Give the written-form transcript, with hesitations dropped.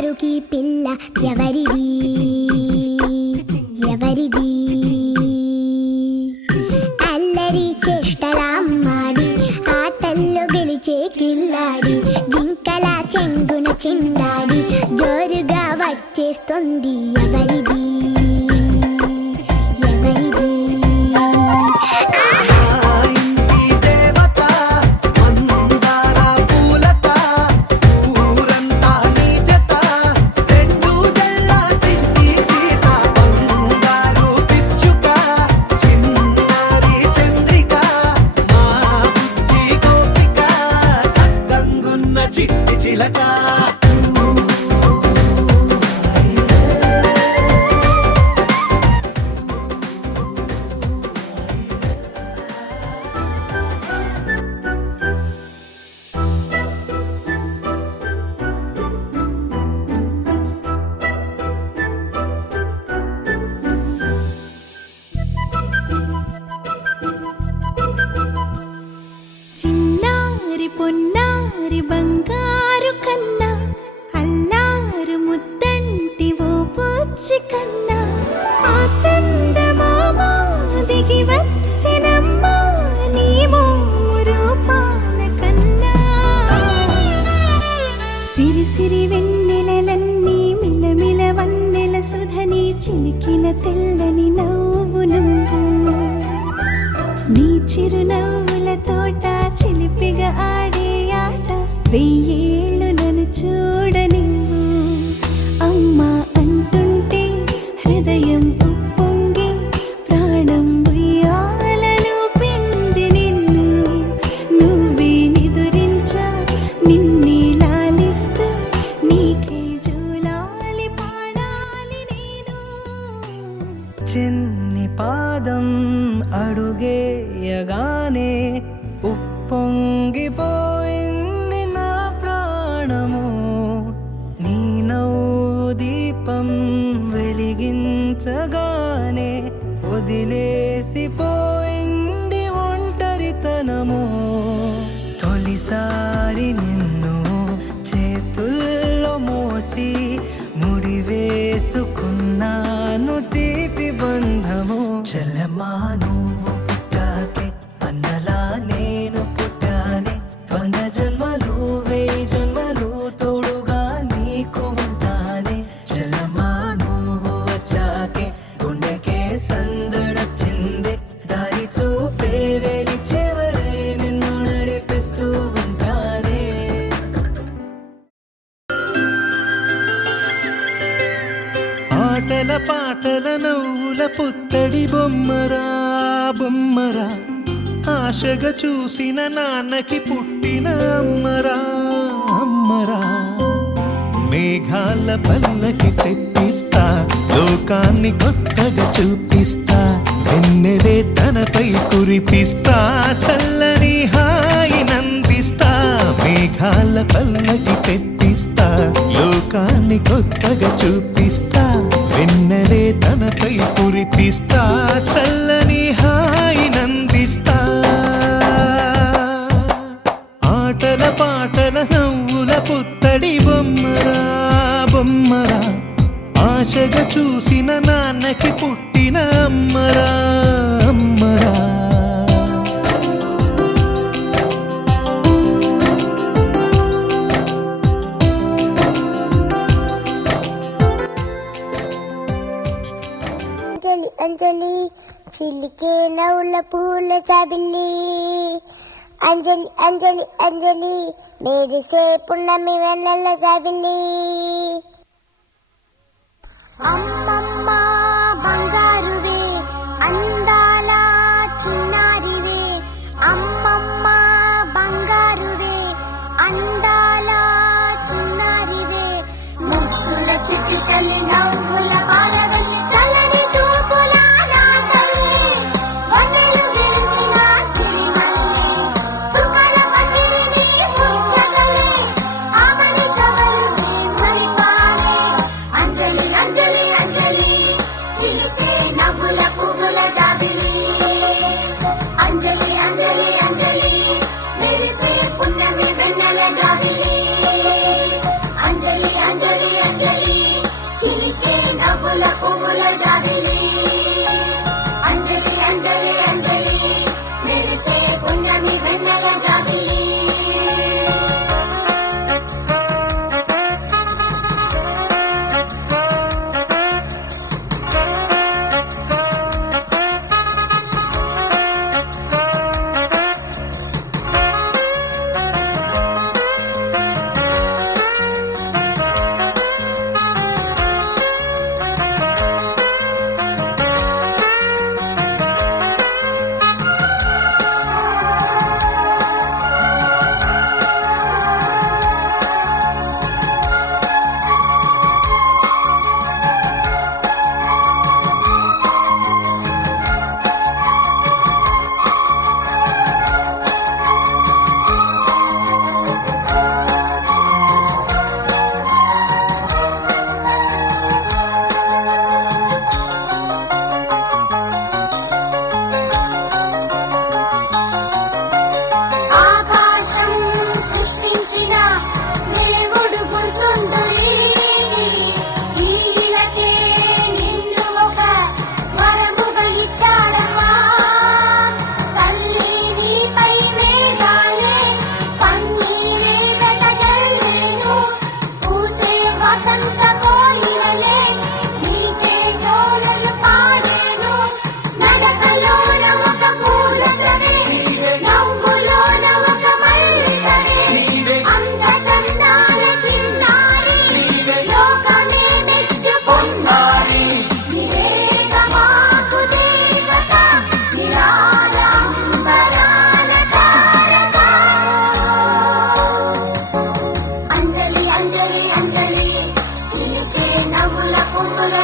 అల్లరుకి పిల్ల ఎవరిది ఎవరిది అల్లరి చేష్టలామ్మాడి ఆటల్లో గెలిచే కిల్లాడి జింకల చెంగున చిందాడి జోరుగా వచ్చేస్తుంది ఎవరిది పొన్నారి బంగారు కన్నా అల్లారు ముద్దంటి ఓ పూచి కన్నా ఆ చందమామ దిగి వచ్చినమ్మా నీ రూపాన కన్నా సిరి సిరి వెన్నెలలన్నీ మిలమిల వన్నెల సుధని చిలికిన తెల్లని నవ్వు నువ్వు నీ చిరునవ్వుల తోట చిలిపిగా ఆడే ఆట వెయ్యేళ్ళు నన్ను చూడనివ్వు అమ్మా అంటుంటే హృదయం ఉప్పొంగి ప్రాణం ఉయ్యాలలో పిండి నిన్ను నువ్వే నిదురించా నిన్నే లాలిస్తూ నీకే జూలాలి పాడాలి నేను చిన్ని పాదం అడుగేయగానే ఉప్పొంగిపోయింది నా ప్రాణము నీ నవ్వు దీపం వెలిగించగానే వదిలేసిపోయింది ఒంటరితనము తొలిసారి నిన్ను చేతుల్లో మోసి ముడివేసుకున్నాను తీపి బంధము చలమా నువ్వు పుట్టాకే అన్నలా నేను పుట్టానే 100 జన్మలు 1000 జన్మలు తోడుగా నీకు ఉంటానే చలమా నువ్వు వచ్చాకే గుండెకే సందడొచ్చిందే దారి చూపే వెలి చివరే నిన్ను నడిపిస్తూ ఉంటానే ఆటల పాటల నవ్వుల పుత్తడి బొమ్మరా బొమ్మరా ఆశగా చూసిన నాన్నకి పుట్టిన అమ్మరా అమ్మరా మేఘాల పల్లకి తెప్పిస్తా లోకాన్ని కొత్తగా చూపిస్తా వెన్నెలే తనపై కురిపిస్తా చల్లని హాయి నందిస్తా మేఘాల పల్లకి తెప్పిస్తా లోకాన్ని కొత్తగా చూపిస్తా వెన్నెలే తనపై కురిపిస్తా చల్లని హాయి నందిస్తా ఆటల పాటల నవ్వుల పుత్తడి బొమ్మరా బొమ్మరా ఆశగా చూసిన నాన్నకి పుట్టిన అమ్మరా అమ్మరా అంజలి చిలికే నవ్వుల పూల చాబిల్లి అంజలి అంజలి అంజలి మెరిసే పున్నమి వెన్నెల చాబిల్లి అమ్మమ్మ బంగారువే అందాల చిన్నారివే అమ్మమ్మ బంగారువే అందాల చిన్నారివే ముక్కుల చిటికలి నవ్వుల పాలవల్లి చలని చూపుల నా తల్లి వన్నెలు విరిసిన సిరిమల్లి చుక్కల పట్టిరిని ముంచగలే ఆమని చవలు మరిపాలే అంజలి అంజలి అంజలి చిలికే నవ్వుల పువ్వుల జాబిలి అంజలి అంజలి అంజలి మెరిసే పున్నమి వెన్నెల జాబిలి అంజలి అంజలి అంజలి నవ్వుల పువ్వుల జాబిలి అంజలి అంజలి అంజలి మెరిసే పున్నమి వెన్నెల జాబిలి ఆకాశం సృష్టించిన దేవుడు గుర్తుండురీ ఈలకే నిన్ను ఒక వరముగా ఇచ్చాడమ్మా తల్లి నీపై మేఘాలే పన్నీరే వెదజల్లేను పూసే వసంత కోయిలలే నీకే జోలలు పాడేను నడకలోన ఒక పూల సరే నవ్వులోన ఒక మల్లిసరే అంద చందాల చిన్నారి లోకమే మెచ్చుకున్నారి నివేద మాకు దేవత నిరాడంబరాల తారక అంజలి అంజలి అంజలి చిలికే నవ్వుల పువ్వుల